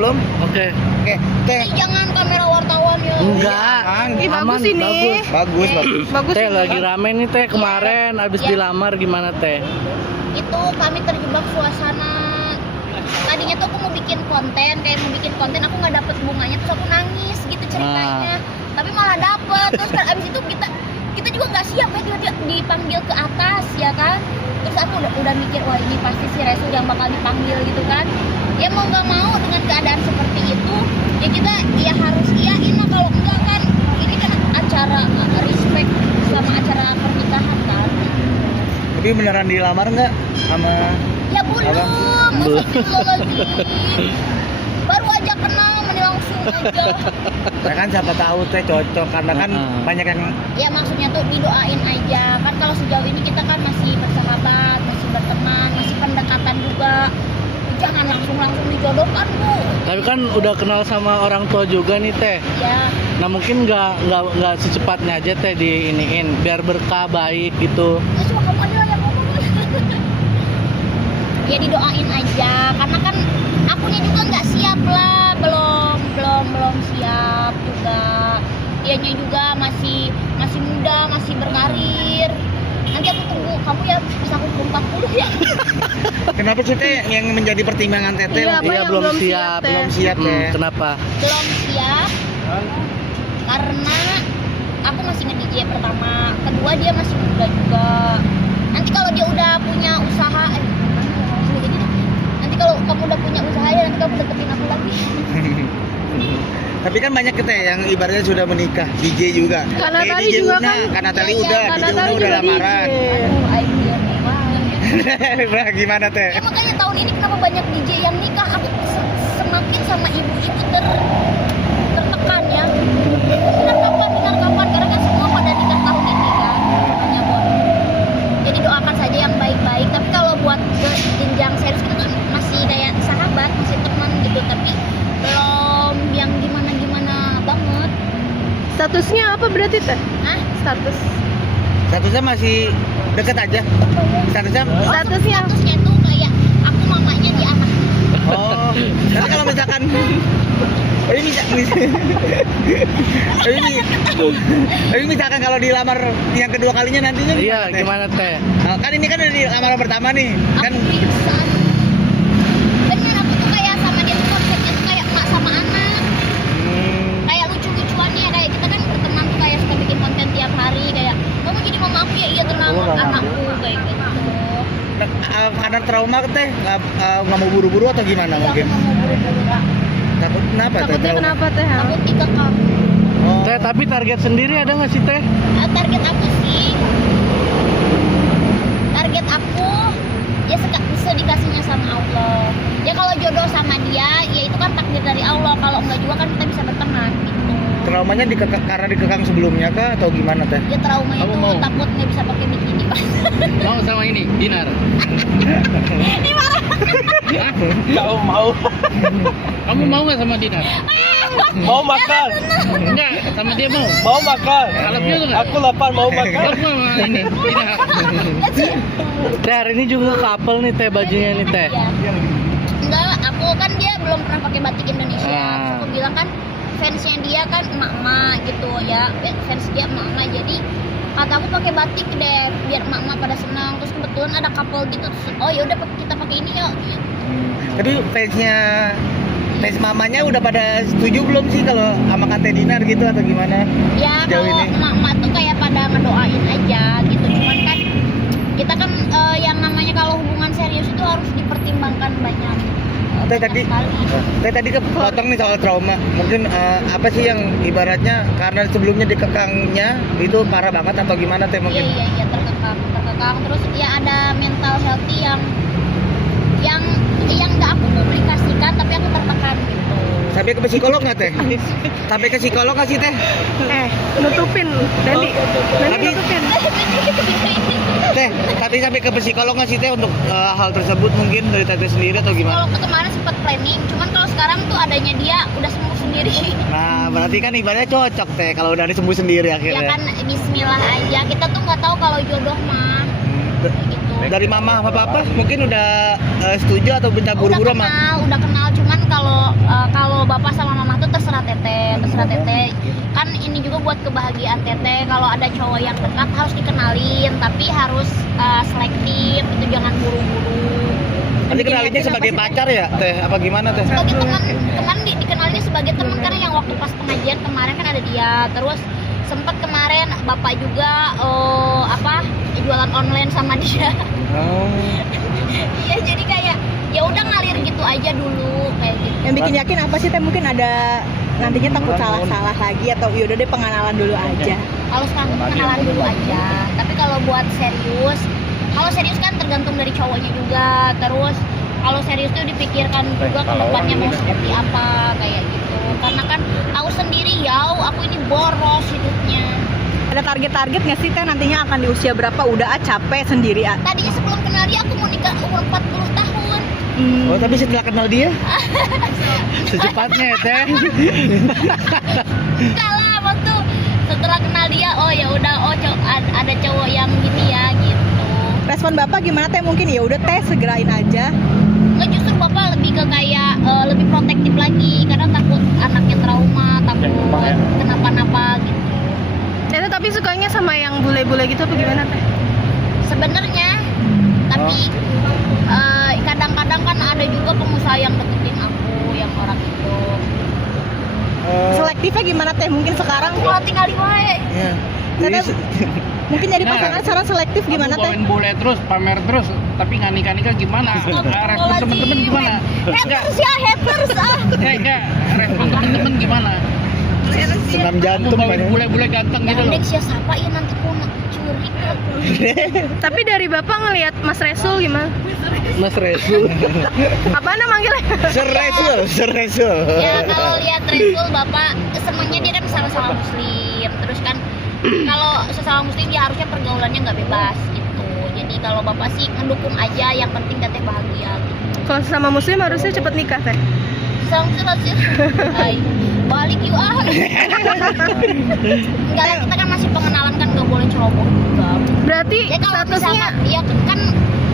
Belum? Oke. Oke, Teh. Jangan kamera wartawan ya. Enggak. Ih, bagus ini. Bagus, bagus. Bagus Teh ini. lagi rame nih Teh kemarin abis Iya. dilamar gimana Teh? Itu kami terjebak suasana. Tadinya tuh aku mau bikin konten, aku nggak dapet bunganya, terus aku nangis gitu ceritanya. Tapi malah dapet. Terus kan abis itu kita juga nggak siap ya dia dipanggil ke atas ya kan. Terus aku udah mikir wah ini pasti si Resul yang bakal dipanggil gitu kan. Ya mau nggak mau dengan keadaan seperti itu ya kita ya harus iyain lah, kalau enggak kan ini kan acara respect sama acara pernikahan kan. Tapi beneran dilamar nggak sama? Ya belum, lagi. Baru aja kenal, mending langsung aja. Ya kan siapa tahu Teh cocok karena kan banyak yang Ya maksudnya tuh didoain aja. Kan kalau sejauh ini kita kan masih bersahabat, masih berteman, masih pendekatan juga. Jangan langsung dijodohkan, Bu. Tapi kan udah kenal sama orang tua juga nih Teh. Ya, Nah mungkin nggak secepatnya aja Teh diiniin biar berkah baik gitu. ya cuma kamu aja yang ngomong. Ya didoain aja, karena kan akunya juga nggak siap lah, belum siap juga. Dianya juga masih muda, masih berkarir. Nanti aku tunggu kamu ya, bisa aku 40 ya. kenapa sih Teh yang menjadi pertimbangan Teteh? Iya, apa Iya yang belum belum siap. siap, Teh? Belum siap Teh. Kenapa? Belum siap karena aku masih nge-DJ pertama, kedua dia masih muda juga. Nanti kalau dia udah punya usaha, nanti kalau kamu udah punya usaha ya nanti kamu deketin aku lagi. Tapi kan banyak Teh yang ibaratnya sudah menikah, DJ juga. Kak Natali DJ juga Una, kan. Kak Natali Iya, udah, Kak DJ Natali Una udah juga lamaran. DJ. Aduh, idea nih banget. Nah, gimana Teh? Ya makanya tahun ini kenapa banyak DJ yang nikah, aku semakin sama ibu-ibu tertekan ya. Benar kapan, karena kan semua pada nikah tahun ini kan. Makanya Bon. Jadi doakan saja yang baik-baik. Tapi kalau buat ke jenjang serius kita tuh masih kayak sahabat, masih teman gitu. Tapi belum yang gimana-gimana banget. Statusnya apa berarti Teh? Hah? Status. Statusnya masih deket aja. Statusnya Statusnya. Statusnya tuh kayak aku mamanya di anak. oh. Tapi kalau misalkan ini misalkan kalau dilamar yang kedua kalinya nantinya Iya Teh? gimana Teh? Nah, kan ini kan udah di lamaran pertama nih kan. Aku pingsan. Bener, aku tuh kayak sama dia tuh konsepnya tuh kayak emak sama anak. Kayak lucu-lucuannya, kayak kita kan berteman tuh kayak suka bikin konten tiap hari, kayak kamu jadi mama aku ya, iya terlalu anakku kayak gitu. Karena trauma Teh nggak mau buru-buru atau gimana Iya, aku mungkin? mau buru-buru Kak. Takut kenapa Teh? Takutnya Trauma? kenapa Teh? Takut dikekang. Oh. Teh tapi target sendiri ada nggak sih Teh? Target aku sih, target aku ya bisa dikasihnya sama Allah. Ya kalau jodoh sama dia, ya itu kan takdir dari Allah. Kalau enggak juga kan kita bisa berteman gitu. Traumanya karena dikekang sebelumnya kah atau gimana Teh? Ya trauma Kamu itu mau? takut nggak bisa pakai bikini pas. Mau sama ini Dinar? Kau mau? Kamu mau nggak sama Dinar? Mau makan? Enggak, sama dia mau. Mau makan? Kalau dia tuh nggak? Aku lapar mau makan. Aku mau sama ini Dinar. Teh hari ini juga couple nih Teh bajunya nih Teh. Ya. Enggak, aku kan dia belum pernah pakai batik Indonesia. Terus aku bilang kan fansnya dia kan emak-emak gitu ya. Fans dia emak-emak, jadi kata aku pakai batik deh biar emak-emak pada senang. Terus kebetulan ada couple gitu. Terus, oh ya udah kita pakai ini yuk. Gitu. Tapi fans mamanya udah pada setuju belum sih kalau sama Kak Dinar gitu atau gimana? Ya Sejauh kalau ini? emak-emak tuh kayak pada ngedoain aja gitu. Cuman kan kita kan yang namanya kalau hubungan serius itu harus dipertimbangkan banyak. Teh tadi, Teh tadi kepotong nih soal trauma. Mungkin apa sih yang ibaratnya karena sebelumnya dikekangnya itu parah banget atau gimana Teh mungkin? Iya terkekang. Terus ya ada mental healthy yang nggak aku publikasikan tapi aku tertekan gitu. Sampai ke psikolog nggak Teh? Sampai ke psikolog nggak sih Teh? Nutupin Nanti Tapi- nutupin. Teh, tapi sampai ke psikolog nggak sih Teh untuk hal tersebut mungkin dari Teh sendiri atau gimana? Kalau kemarin sempat planning, cuman kalau sekarang tuh adanya dia udah sembuh sendiri. Nah, berarti kan ibaratnya cocok Teh kalau udah sembuh sendiri Ya akhirnya. kan Bismillah aja. Kita tuh nggak tahu kalau jodoh mah. Kayak gitu. dari mama apa apa mungkin udah setuju atau minta buru-buru sama udah kenal, cuman kalau bapak sama mama tuh terserah teteh. Kan ini juga buat kebahagiaan teteh. Kalau ada cowok yang dekat harus dikenalin, tapi harus selektif, itu jangan buru-buru. nanti kenalinnya sebagai pacar ya teh apa gimana teh? Sebagai teman, dikenalinnya sebagai teman, karena yang waktu pas pengajian kemarin kan ada dia. Terus sempat kemarin bapak juga jualan online sama dia. Oh. Iya, jadi kayak ya udah ngalir gitu aja dulu kayak gitu. Yang bikin yakin apa sih teh? Mungkin ada nantinya takut salah lagi atau yaudah deh pengenalan dulu aja. Kalau sekarang kenalan dulu aja. Tapi kalau buat serius kan tergantung dari cowoknya juga. Terus kalau serius tuh dipikirkan juga ke depannya mau seperti apa kayak gitu. Karena kan aku sendiri aku ini boros hidupnya. Ada target nggak sih teh nantinya akan di usia berapa? Udah capek sendiri. Tadinya sebelum kenal dia aku mau nikah umur 40 tahun. Oh tapi setelah kenal dia Secepatnya ya teh. Enggak lah, waktu setelah kenal dia ya udah ada cowok yang gini ya gitu. Respon bapak gimana teh? Mungkin ya udah teh segerain aja. Nggak, justru bapak lebih ke kayak lebih protektif lagi karena takut anaknya trauma, takut kenapa-napa gitu. Tete tapi sukanya sama yang bule-bule gitu apa gimana teh? Sebenarnya, tapi kadang-kadang kan ada juga pengusaha yang deketin aku, yang orang itu. Selektifnya gimana teh? Mungkin sekarang Kalau tinggal di wae. ya. Tete mungkin jadi pasangan sekarang selektif gimana teh? Bawain bule terus, pamer terus, tapi nggak nikah gimana? Respon temen-temen gimana? Haters ya, haters ah. Enggak, respon temen-temen gimana? Senam jantung Bawain kan. bule-bule ganteng gitu loh. Next ya siapa ya nanti aku curi. Tapi dari bapak ngelihat Mas Resul gimana? Mas Resul. Apa manggilnya? Seresul. Ya kalau lihat Resul bapak senangnya dia kan sama-sama muslim. Terus kan kalau sesama muslim ya harusnya pergaulannya nggak bebas gitu. Jadi kalau bapak sih mendukung aja, yang penting teteh bahagia gitu. Kalau sama muslim harusnya cepet nikah teh. Sangsi hai balik yuk ah. Enggak lah, kita kan masih pengenalan kan nggak boleh ceroboh juga. Berarti Ya kalau statusnya misalkan ya kan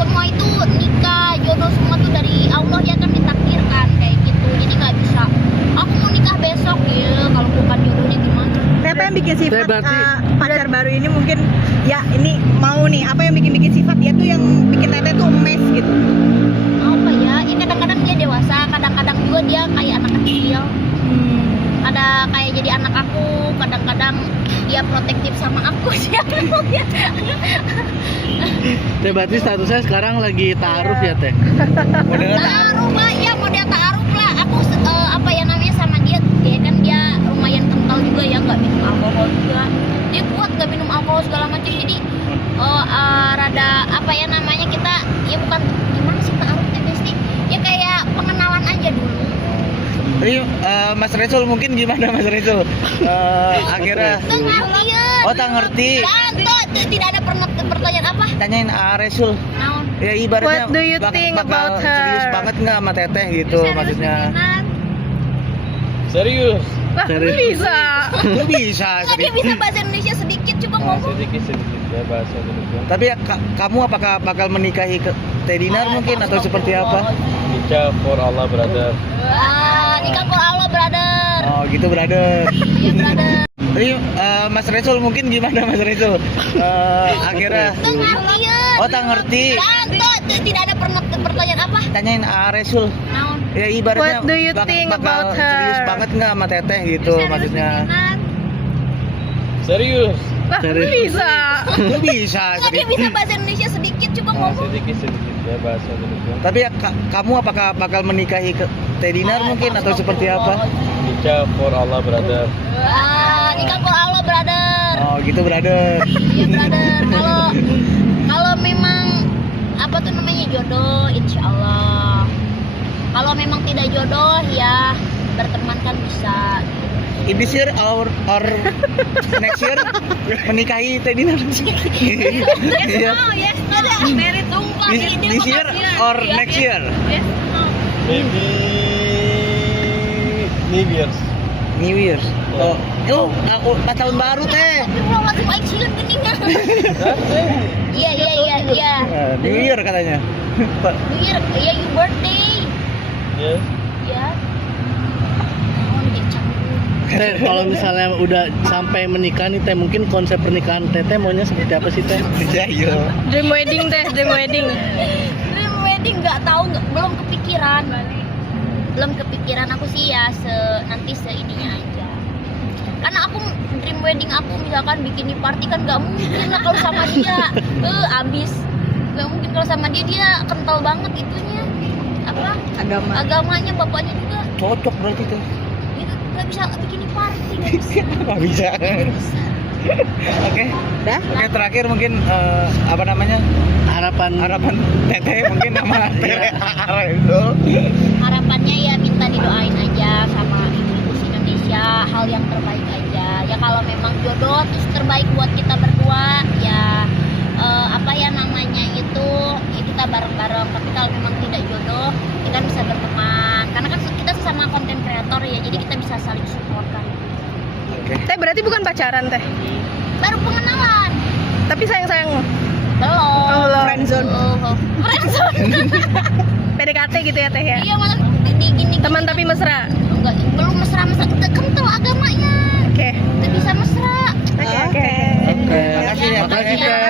semua itu nikah jodoh semua tuh dari Allah ya kan, ditakdirkan kayak gitu. Jadi nggak bisa aku mau nikah besok ya, kalau bukan jodohnya gimana. apa yang bikin sifat Berarti- pacar baru ini mungkin ya ini mau nih apa yang bikin sifat dia tuh yang bikin teteh tuh emes gitu. Apa ya? Ya kadang-kadang dia dewasa, kadang-kadang juga dia kayak anak kecil. Ada kayak jadi anak aku, kadang-kadang dia protektif sama aku sih. Teh berarti statusnya sekarang lagi ta'aruf ya teh? Ta'aruf lah, ya model ta'aruf lah. Aku apa ya namanya sama dia kan dia lumayan kental juga ya, nggak minum alkohol juga. Dia kuat nggak minum alkohol segala macam. Jadi rada apa ya namanya, kita ya bukan gimana sih ta'aruf sih? Ya kayak pengenalan aja dulu. Jadi Mas Resul mungkin gimana Mas Resul? Akhirnya Pengertian. Oh tak ngerti. Tidak ada pertanyaan apa? Tanyain Resul. Naon? Ya ibaratnya What do you think bakal about her? serius banget nggak sama teteh gitu maksudnya. Serius? Wah, Serius. bisa. Lu bisa. Nggak, dia bisa bahasa Indonesia sedikit, coba ngomong. Sedikit ya bahasa Indonesia. Tapi ya, kamu apakah bakal menikahi Teh Dinar mungkin atau seperti apa? Nikah for Allah brother. Nikah for Allah, brother. Oh gitu brother. Iya, brother. Jadi Mas Resul mungkin gimana Mas Resul? Akhirnya Pengertian. Oh tak ngerti. Tidak ada pertanyaan apa? Tanyain Resul. Naon? Ya ibaratnya What do you think bakal about her? serius banget nggak sama teteh gitu maksudnya. Serius? Wah, Serius. bisa. Lu bisa. Nggak, dia bisa bahasa Indonesia sedikit, coba ngomong. Sedikit ya bahasa Indonesia. Tapi ya, kamu apakah bakal menikahi Teh Dinar mungkin atau seperti apa? Nikah for Allah brother. Nikah for Allah, brother. Oh gitu brother. Iya, brother. Kalau memang apa tuh namanya jodoh, insya Allah. Kalau memang tidak jodoh ya berteman kan bisa. In this year or next year menikahi Teh Dinar. Iya. Yes, ada. Merit tumpah. This year or next year? Yes, no. Maybe New Year's. New Year. Oh, Oh, aku pas tahun baru teh. Astagfirullahaladzim, aing silet geningnya. Iya. New Year katanya. New Year, iya your birthday. Yes. Iya. Naon ge canggung. Teh, kalau misalnya udah sampai menikah nih teh, mungkin konsep pernikahan Teteh maunya seperti apa sih teh? Iya. Dream wedding teh, dream wedding. Dream wedding nggak tahu, belum kepikiran. Belum kepikiran aku sih ya nanti seininya aja. Karena aku dream wedding aku misalkan bikini party kan nggak mungkin lah kalau sama dia. Abis. Nggak mungkin kalau sama dia kental banget itunya. Apa? Agamanya bapaknya juga. Cocok berarti tuh. Itu nggak bisa bikini party, nggak bisa. Nggak bisa. Oke. Dah? Oke, terakhir mungkin apa namanya? Harapan Teteh mungkin sama TWR itu. Harapannya ya minta didoain aja sama ibu-ibu Indonesia, hal yang terbaik aja. Ya kalau memang jodoh terus terbaik buat kita berdua ya apa ya namanya itu kita bareng-bareng. Tapi kalau memang tidak jodoh kita bisa berteman karena kan kita sesama konten kreator ya, jadi kita bisa saling support kan. Oke. Teh berarti bukan pacaran teh, Baru pengenalan. tapi sayang-sayang. Belum. Oh, belum. Friendzone. Friendzone. PDKT gitu ya teh ya. Iya malah gini. Teman tapi mesra. Enggak, belum mesra kental agamanya. Oke. Kita bisa mesra. Oke. Makasih ya, Makasih Teh. teh.